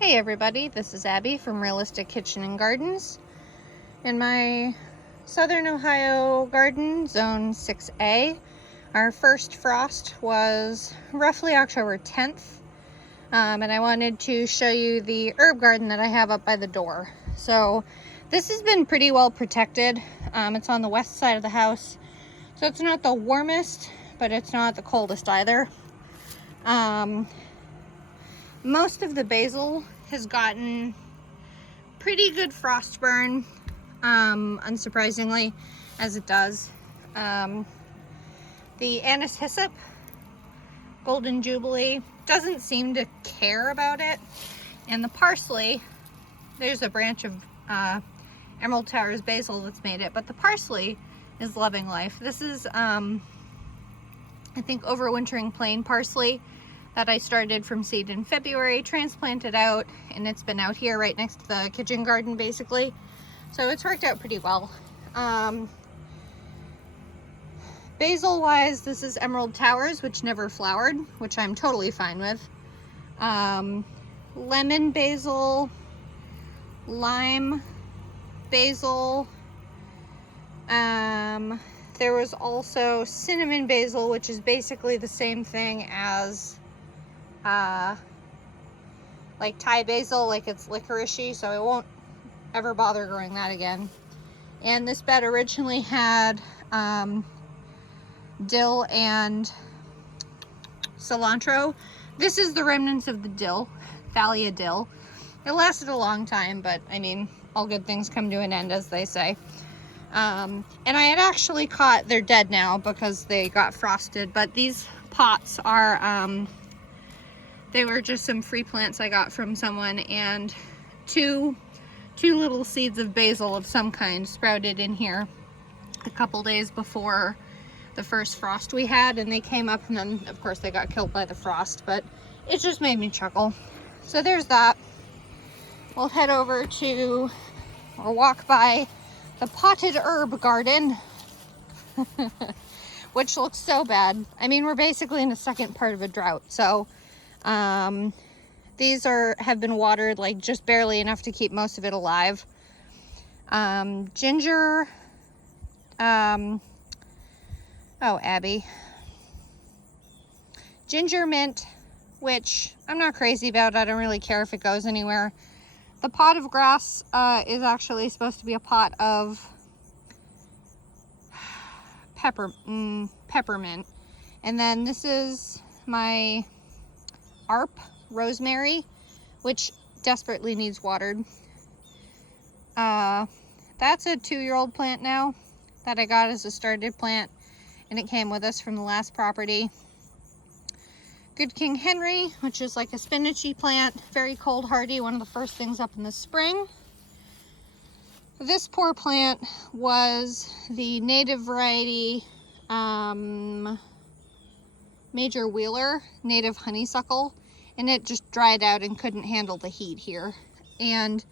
Hey everybody, this is Abby from Realistic Kitchen and Gardens. In my Southern Ohio garden, Zone 6A, our first frost was roughly October 10th. And I wanted to show you the herb garden that I have up by the door. So this has been pretty well protected. It's on the west side of the house. So it's not the warmest, but it's not the coldest either. Most of the basil has gotten pretty good frost burn, unsurprisingly, as it does. The anise hyssop, golden jubilee, doesn't seem to care about it. And the parsley, there's a branch of Emerald Towers basil that's made it, but the parsley is loving life. This is, I think, overwintering plain parsley that I started from seed in February, transplanted out, and it's been out here right next to the kitchen garden basically. So it's worked out pretty well. Basil wise, this is Emerald Towers, which never flowered, which I'm totally fine with. Lemon basil, lime basil. There was also cinnamon basil, which is basically the same thing as like Thai basil, like it's licoricey, so I won't ever bother growing that again. And this bed originally had dill and cilantro. This is the remnants of the dill, Thalia dill. It lasted a long time, but I mean, all good things come to an end, as they say. And I had actually caught, they're dead now because they got frosted, but these pots are they were just some free plants I got from someone, and two little seeds of basil of some kind sprouted in here a couple days before the first frost we had, and they came up, and then of course they got killed by the frost, but it just made me chuckle. So there's that. We'll head over to, or walk by, the potted herb garden, which looks so bad. I mean, we're basically in the second part of a drought, so these have been watered like just barely enough to keep most of it alive. Ginger, oh, Abby. Ginger mint, which I'm not crazy about. I don't really care if it goes anywhere. The pot of grass is actually supposed to be a pot of peppermint. And then this is my rosemary, which desperately needs watered. That's a 2-year-old plant now that I got as a started plant, and it came with us from the last property. Good King Henry, which is like a spinachy plant, very cold hardy, one of the first things up in the spring. This poor plant was the native variety Major Wheeler native honeysuckle, and it just dried out and couldn't handle the heat here. And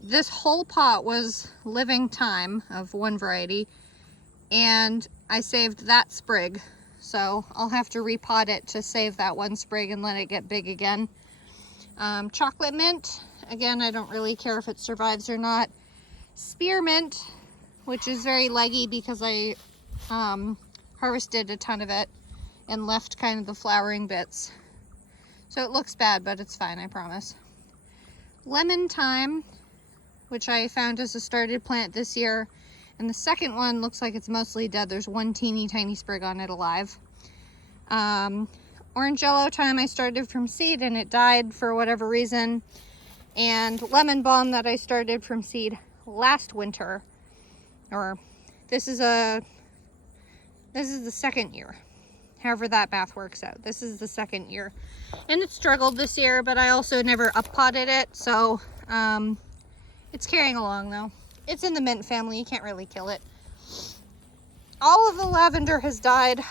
this whole pot was living thyme of one variety, and I saved that sprig, so I'll have to repot it to save that one sprig and let it get big again. Chocolate mint, again, I don't really care if it survives or not. Spearmint, which is very leggy because I harvested a ton of it and left kind of the flowering bits. So it looks bad, but it's fine, I promise. Lemon thyme, which I found as a started plant this year. And the second one looks like it's mostly dead. There's one teeny tiny sprig on it alive. Orange yellow thyme I started from seed and it died for whatever reason. And lemon balm that I started from seed last winter. Or this is the second year. However that math works out. This is the second year. And it struggled this year, but I also never uppotted it. So it's carrying along though. It's in the mint family, you can't really kill it. All of the lavender has died.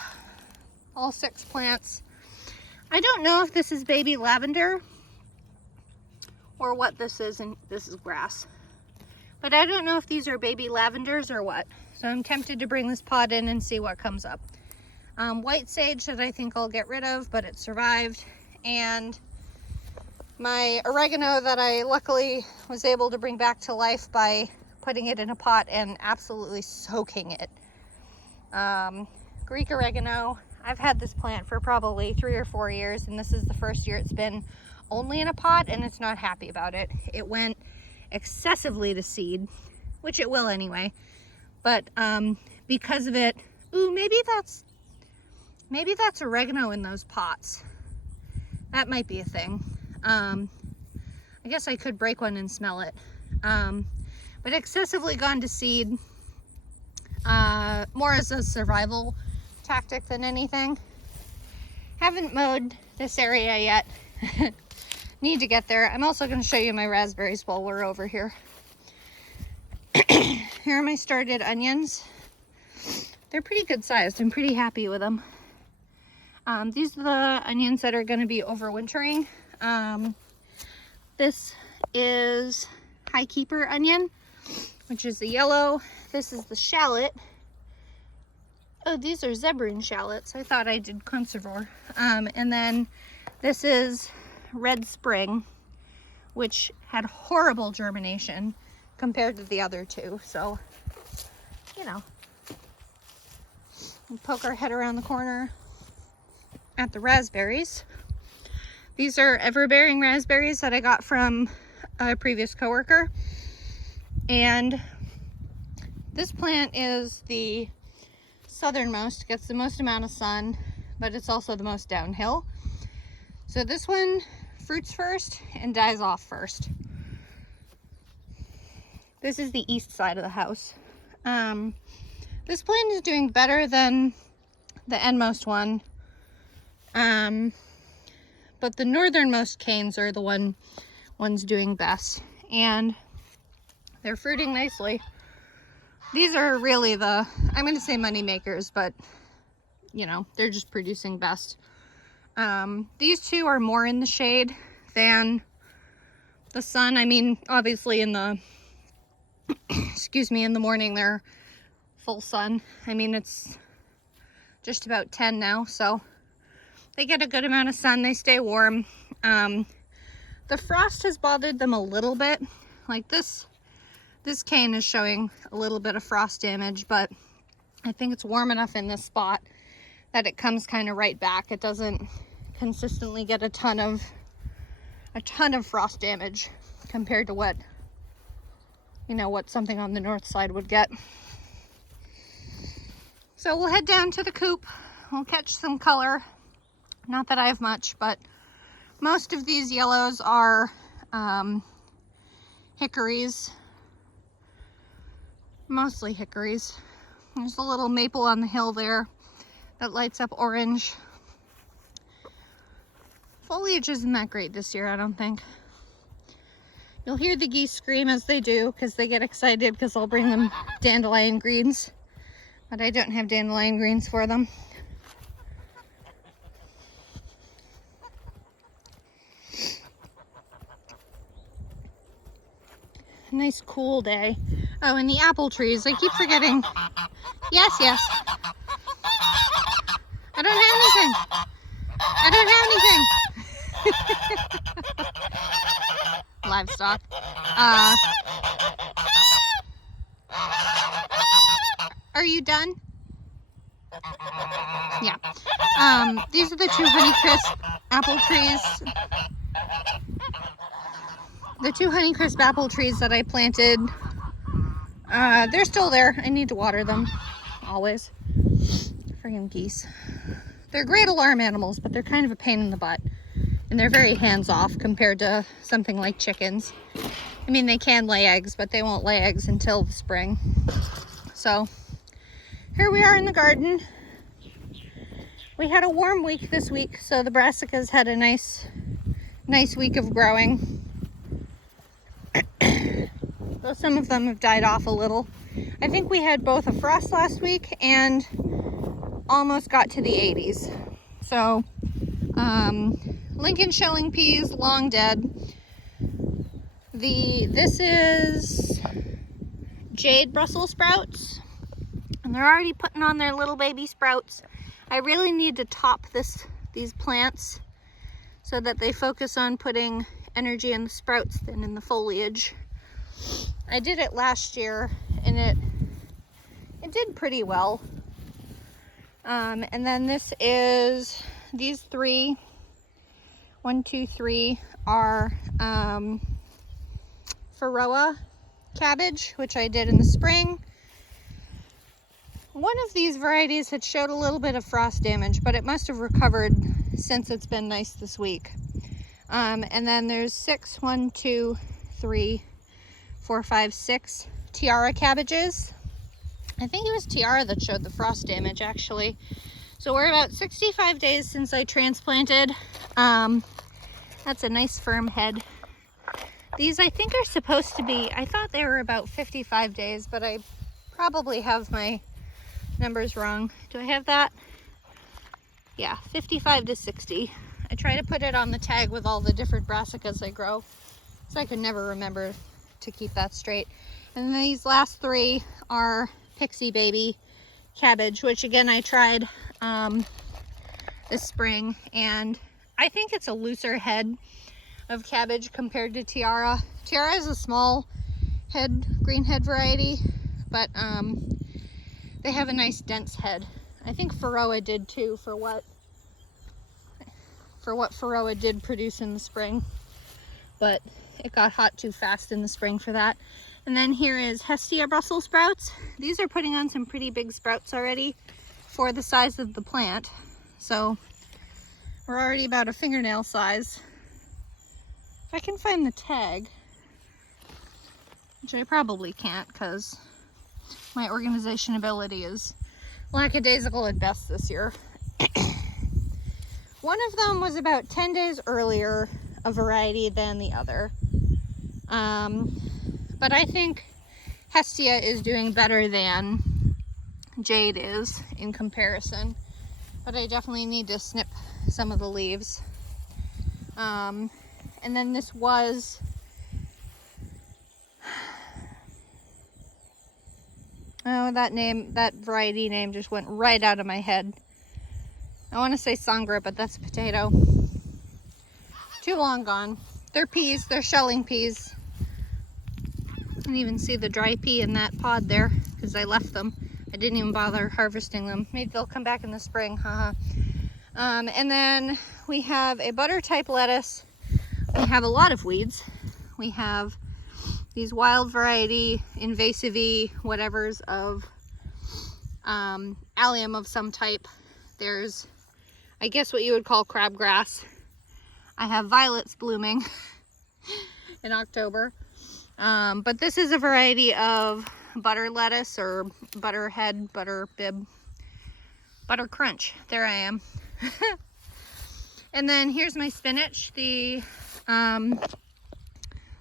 All 6 plants. I don't know if this is baby lavender or what this is, and this is grass. But I don't know if these are baby lavenders or what. So I'm tempted to bring this pot in and see what comes up. White sage that I think I'll get rid of, but it survived. And my oregano that I luckily was able to bring back to life by putting it in a pot and absolutely soaking it. Greek oregano, I've had this plant for probably 3 or 4 years, and this is the first year it's been only in a pot, and it's not happy about it. It went excessively to seed, which it will anyway, but because of it, ooh, maybe that's oregano in those pots. That might be a thing. I guess I could break one and smell it. But excessively gone to seed, more as a survival tactic than anything. Haven't mowed this area yet. Need to get there. I'm also going to show you my raspberries while we're over here. Here are my started onions. They're pretty good sized. I'm pretty happy with them. These are the onions that are going to be overwintering. This is high keeper onion, which is the yellow. This is the shallot. Oh, these are zebrine shallots. I thought I did conservor. And then this is red spring, which had horrible germination compared to the other two. So, you know, we'll poke our head around the corner at the raspberries. These are ever-bearing raspberries that I got from a previous coworker. And this plant is the southernmost, gets the most amount of sun, but it's also the most downhill. So this one fruits first and dies off first. This is the east side of the house. This plant is doing better than the endmost one. But the northernmost canes are the ones doing best, and they're fruiting nicely. These are really the, I'm going to say money makers, but you know, they're just producing best. These two are more in the shade than the sun. I mean, obviously in the, excuse me, in the morning they're full sun. I mean, it's just about 10 now, so they get a good amount of sun. They stay warm. The frost has bothered them a little bit. Like this cane is showing a little bit of frost damage, but I think it's warm enough in this spot that it comes kind of right back. It doesn't consistently get a ton of frost damage compared to what, you know, what something on the north side would get. So we'll head down to the coop. We'll catch some color. Not that I have much, but most of these yellows are hickories. Mostly hickories. There's a little maple on the hill there that lights up orange. Foliage isn't that great this year, I don't think. You'll hear the geese scream as they do because they get excited because I'll bring them dandelion greens, but I don't have dandelion greens for them. Nice cool day. Oh, and the apple trees. I keep forgetting. Yes, yes. I don't have anything. I don't have anything. Livestock. Are you done? Yeah. These are the two Honeycrisp apple trees. The two Honeycrisp apple trees that I planted, they're still there. I need to water them, always. Friggin' geese. They're great alarm animals, but they're kind of a pain in the butt. And they're very hands-off compared to something like chickens. I mean, they can lay eggs, but they won't lay eggs until the spring. So, here we are in the garden. We had a warm week this week, so the brassicas had a nice week of growing. Though some of them have died off a little. I think we had both a frost last week and almost got to the 80s. So, Lincoln shelling peas, long dead. This is jade Brussels sprouts, and they're already putting on their little baby sprouts. I really need to top these plants so that they focus on putting energy in the sprouts than in the foliage. I did it last year and it did pretty well. And then these three, 1, 2, 3 are Varroa cabbage, which I did in the spring. One of these varieties had showed a little bit of frost damage, but it must have recovered since it's been nice this week. And then there's 6 tiara cabbages. I think it was tiara that showed the frost damage, actually. So we're about 65 days since I transplanted. That's a nice firm head. These I think are supposed to be, I thought they were about 55 days, but I probably have my numbers wrong. Do I have that? Yeah, 55 to 60. I try to put it on the tag with all the different brassicas I grow, so I could never remember to keep that straight. And these last 3 are Pixie Baby cabbage, which again I tried this spring, and I think it's a looser head of cabbage compared to tiara. Tiara is a small head, green head variety, but they have a nice dense head. I think Varroa did too, for what Varroa did produce in the spring, but it got hot too fast in the spring for that. And then here is Hestia Brussels sprouts. These are putting on some pretty big sprouts already for the size of the plant. So we're already about a fingernail size. If I can find the tag, which I probably can't because my organization ability is lackadaisical at best this year. One of them was about 10 days earlier a variety than the other. But I think Hestia is doing better than Jade is in comparison. But I definitely need to snip some of the leaves. And then this was that variety name just went right out of my head. I want to say Sangra, but that's a potato. Too long gone. They're peas, they're shelling peas. You can even see the dry pea in that pod there because I left them. I didn't even bother harvesting them. Maybe they'll come back in the spring, haha. And then we have a butter type lettuce. We have a lot of weeds. We have these wild variety, invasive-y, whatevers of allium of some type. There's, I guess, what you would call crabgrass. I have violets blooming in October. But this is a variety of butter lettuce or butter head, butter bib, butter crunch. There I am. And then here's my spinach, the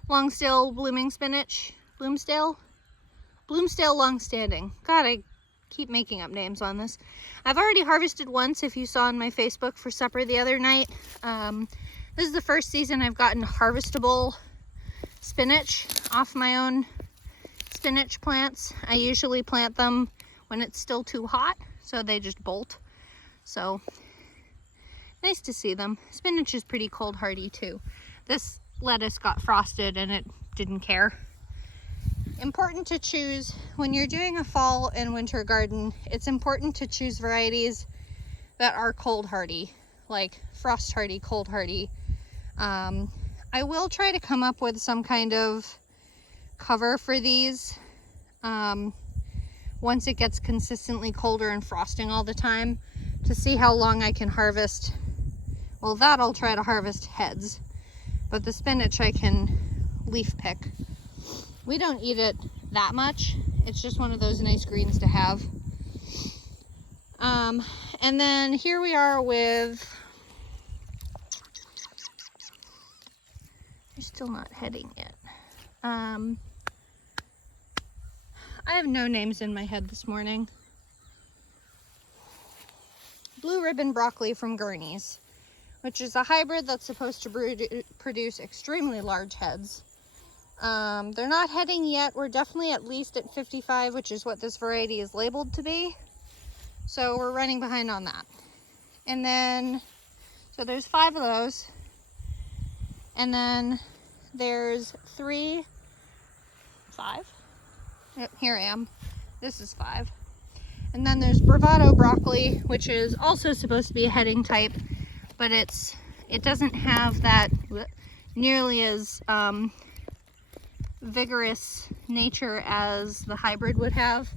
long-stale blooming spinach. Bloomsdale long-standing. God, I keep making up names on this. I've already harvested once, if you saw on my Facebook for supper the other night. This is the first season I've gotten harvestable spinach off my own spinach plants. I usually plant them when it's still too hot, so they just bolt. So nice to see them. Spinach is pretty cold hardy too. This lettuce got frosted and it didn't care. Important to choose when you're doing a fall and winter garden. It's important to choose varieties that are cold hardy, like frost hardy, cold hardy. I will try to come up with some kind of cover for these once it gets consistently colder and frosting all the time, to see how long I can harvest. Well, that I'll try to harvest heads, but the spinach I can leaf pick. We don't eat it that much. It's just one of those nice greens to have. And then here we are with, you're still not heading yet. I have no names in my head this morning. Blue ribbon broccoli from Gurney's, which is a hybrid that's supposed to produce extremely large heads. They're not heading yet. We're definitely at least at 55, which is what this variety is labeled to be. So we're running behind on that. And then, so there's 5 of those. And then there's 5. Yep, here I am. This is 5. And then there's bravado broccoli, which is also supposed to be a heading type, but it doesn't have that nearly as vigorous nature as the hybrid would have.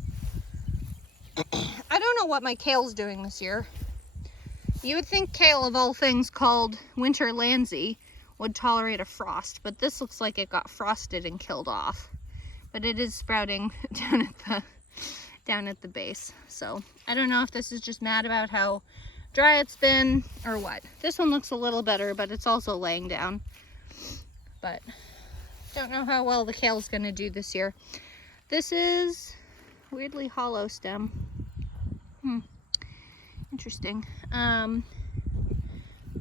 I don't know what my kale's doing this year. You would think kale, of all things called winter landsy, would tolerate a frost, but this looks like it got frosted and killed off. But it is sprouting down at the base. So I don't know if this is just mad about how dry it's been or what. This one looks a little better, but it's also laying down. But don't know how well the kale's gonna do this year. This is weirdly hollow stem. Interesting. Are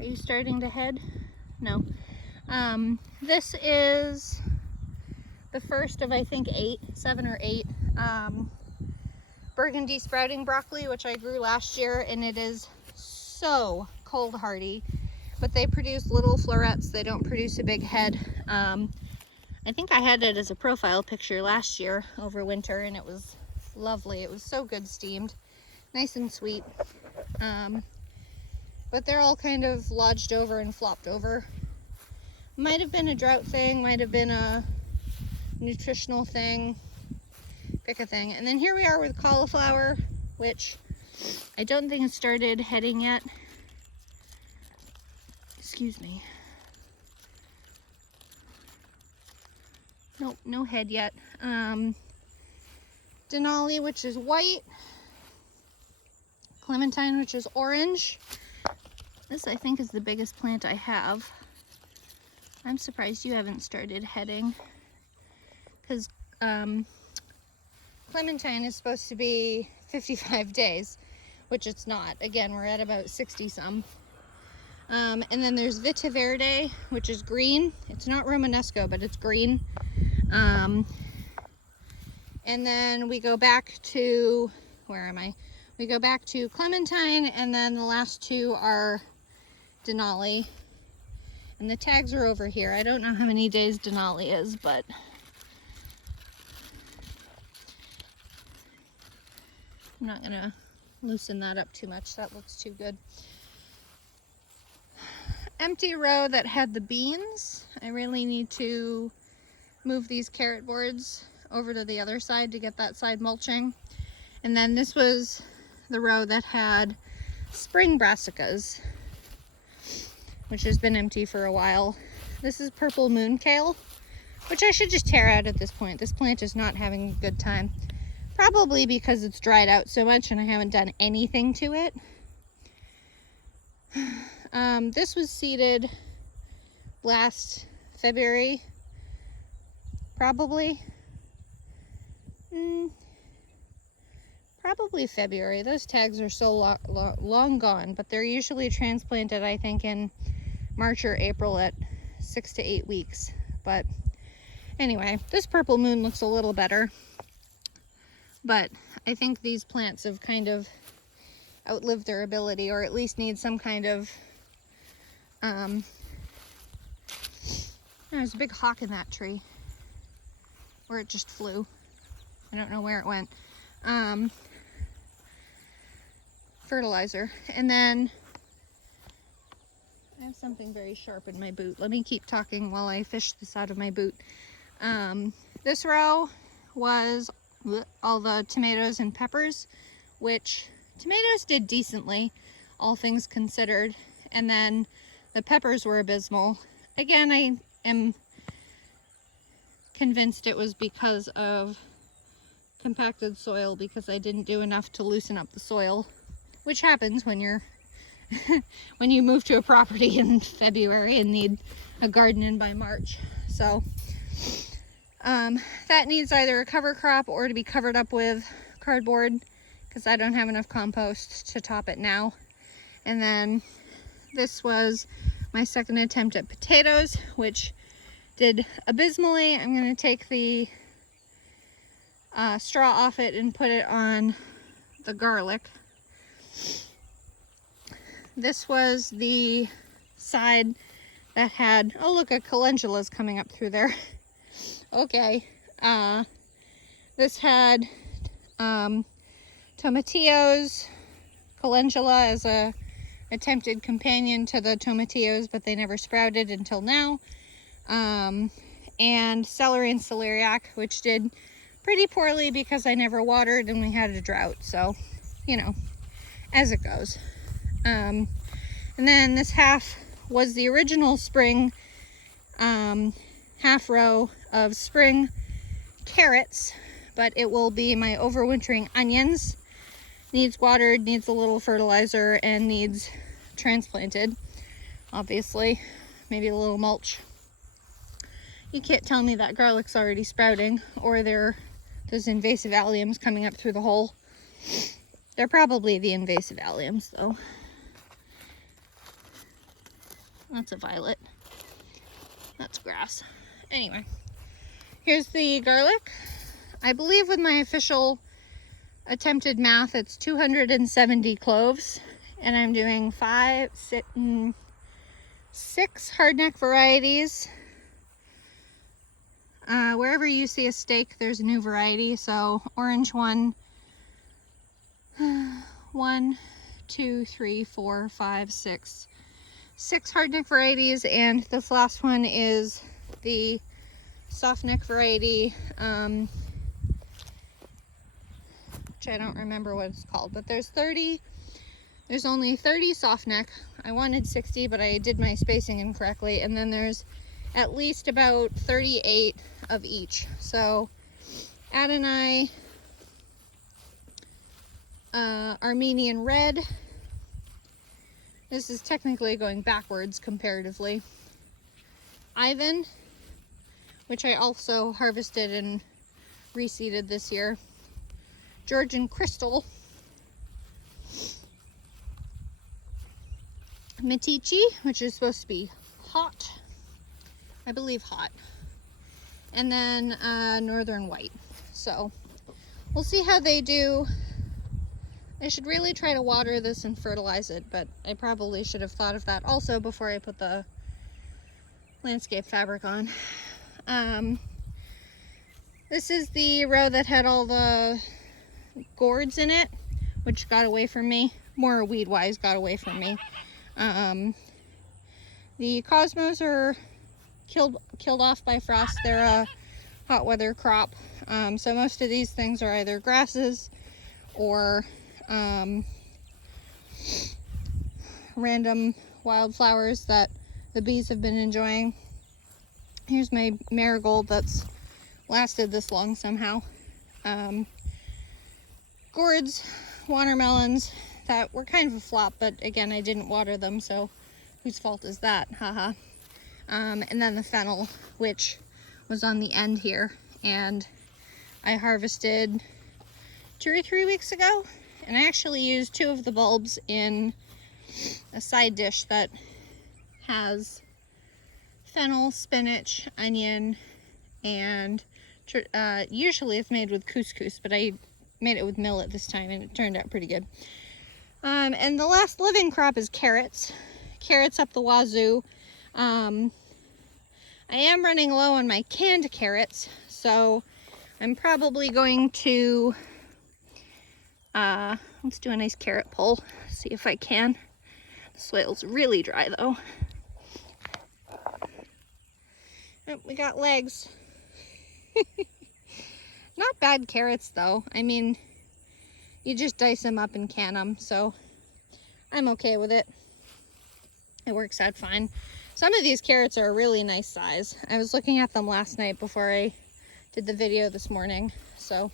you starting to head? No. This is the first of, I think, 7 or 8 burgundy sprouting broccoli, which I grew last year, and it is so cold hardy, but they produce little florets. They don't produce a big head. I think I had it as a profile picture last year over winter, and it was lovely. It was so good steamed, nice and sweet. But they're all kind of lodged over and flopped over. Might have been a drought thing, might have been a nutritional thing, pick a thing. And then here we are with cauliflower, which I don't think has started heading yet. Excuse me. Nope, no head yet. Denali, which is white. Clementine, which is orange. This, I think, is the biggest plant I have. I'm surprised you haven't started heading, because clementine is supposed to be 55 days, which it's not. Again, we're at about 60 some. And then there's Verde, which is green. It's not Romanesco, but it's green. And then we go back to, where am I? We go back to clementine, and then the last 2 are Denali. And the tags are over here. I don't know how many days Denali is, but I'm not gonna loosen that up too much. That looks too good. Empty row that had the beans. I really need to move these carrot boards over to the other side to get that side mulching. And then this was the row that had spring brassicas, which has been empty for a while. This is purple moon kale, which I should just tear out at this point. This plant is not having a good time. Probably because it's dried out so much and I haven't done anything to it. This was seeded last February, probably. Probably February. Those tags are so long gone, but they're usually transplanted, I think, in March or April at 6 to 8 weeks. But anyway, this purple moon looks a little better, but I think these plants have kind of outlived their ability, or at least need some kind of there's a big hawk in that tree, or it just flew. I don't know where it went. Fertilizer. And then I have something very sharp in my boot. Let me keep talking while I fish this out of my boot. This row was all the tomatoes and peppers, which tomatoes did decently, all things considered. And then the peppers were abysmal. Again, I am convinced it was because of compacted soil, because I didn't do enough to loosen up the soil, which happens when you're when you move to a property in February and need a garden in by March. So that needs either a cover crop or to be covered up with cardboard, because I don't have enough compost to top it now. And then this was my second attempt at potatoes, which did abysmally. I'm going to take the straw off it and put it on the garlic. This was the side that had, oh look, a calendula's coming up through there. Okay. This had tomatillos, calendula as a attempted companion to the tomatillos, but they never sprouted until now. And celery and celeriac, which did pretty poorly because I never watered and we had a drought. So, you know, as it goes. And then this half was the original spring half row of spring carrots, but it will be my overwintering onions. Needs watered, needs a little fertilizer, and needs transplanted, obviously. Maybe a little mulch. You can't tell me that garlic's already sprouting, or those invasive alliums coming up through the hole. They're probably the invasive alliums, though. That's a violet. That's grass. Anyway, here's the garlic. I believe with my official attempted math, it's 270 cloves, and I'm doing 6 hardneck varieties. Wherever you see a steak, there's a new variety. So orange one, 1, 2, 3, 4, 5, 6 hardneck varieties, and this last one is the softneck variety, which I don't remember what it's called, but there's only 30 softneck. I wanted 60, but I did my spacing incorrectly, and then there's at least about 38 of each. So Adonai, Armenian red. This is technically going backwards comparatively. Ivan, which I also harvested and reseeded this year. Georgian crystal. Metici, which is supposed to be hot. I believe hot. And then northern white. So we'll see how they do. I should really try to water this and fertilize it, but I probably should have thought of that also before I put the landscape fabric on. This is the row that had all the gourds in it, which got away from me. More weed-wise got away from me. The cosmos are killed off by frost. They're a hot weather crop. So most of these things are either grasses or random wildflowers that the bees have been enjoying. Here's my marigold that's lasted this long somehow. Gourds, watermelons that were kind of a flop, but again, I didn't water them, so whose fault is that? Haha. And then the fennel, which was on the end here, and I harvested 2 or 3 weeks ago, and I actually used 2 of the bulbs in a side dish that has fennel, spinach, onion, and usually it's made with couscous, but I made it with millet this time and it turned out pretty good. And the last living crop is carrots. Carrots up the wazoo. I am running low on my canned carrots, so I'm probably going to let's do a nice carrot pull, see if I can. The soil's really dry though. Oh, we got legs. Not bad carrots though. I mean, you just dice them up and can them, so I'm okay with it. It works out fine. Some of these carrots are a really nice size. I was looking at them last night before I did the video this morning, so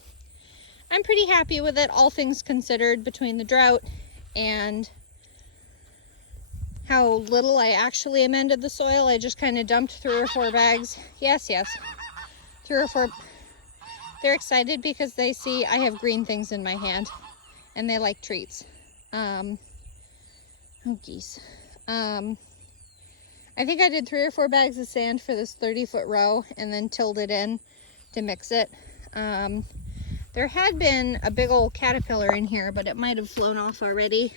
I'm pretty happy with it, all things considered, between the drought and how little I actually amended the soil. I just kind of dumped 3 or 4 bags. Yes, 3 or 4. They're excited because they see I have green things in my hand and they like treats. Oh geese. I think I did 3 or 4 bags of sand for this 30-foot row and then tilled it in to mix it. There had been a big old caterpillar in here, but it might have flown off already.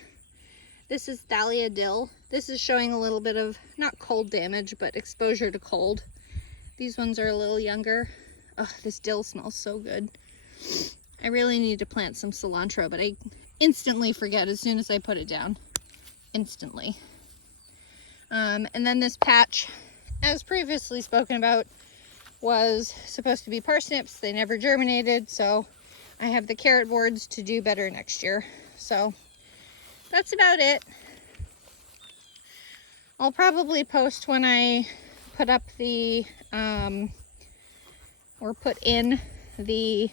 This is Thalia dill. This is showing a little bit of, not cold damage, but exposure to cold. These ones are a little younger. Oh, this dill smells so good. I really need to plant some cilantro, but I instantly forget as soon as I put it down. Instantly. And then this patch, as previously spoken about, was supposed to be parsnips. They never germinated, so I have the carrot boards to do better next year. So that's about it. I'll probably post when I put up the, or put in the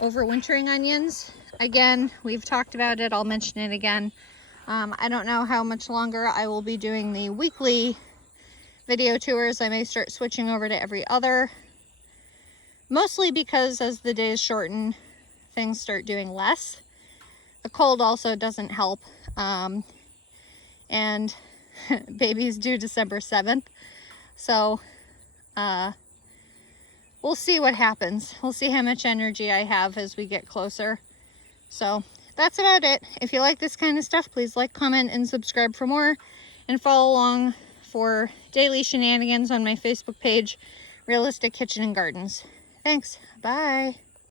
overwintering onions. Again, we've talked about it. I'll mention it again. I don't know how much longer I will be doing the weekly video tours. I may start switching over to every other. Mostly because as the days shorten, things start doing less. The cold also doesn't help. And baby's due December 7th. So we'll see what happens. We'll see how much energy I have as we get closer. So that's about it. If you like this kind of stuff, please like, comment, and subscribe for more. And follow along for daily shenanigans on my Facebook page, Realistic Kitchen and Gardens. Thanks. Bye.